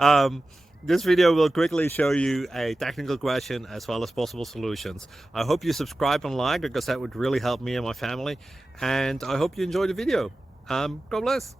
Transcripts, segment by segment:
um, this video will quickly show you a technical question as well as possible solutions. I hope you subscribe and like because that would really help me and my family. And I hope you enjoy the video. God bless.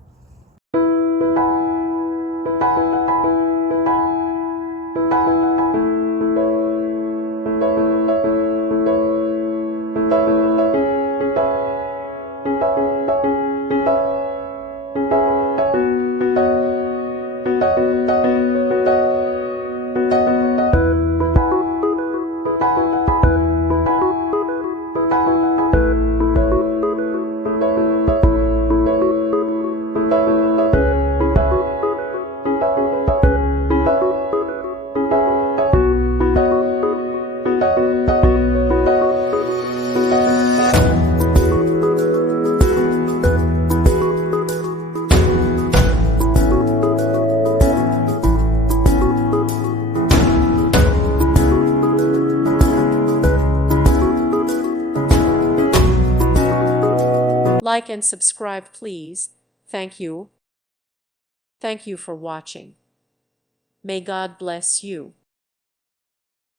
Like and subscribe, please. Thank you. Thank you for watching. May God bless you.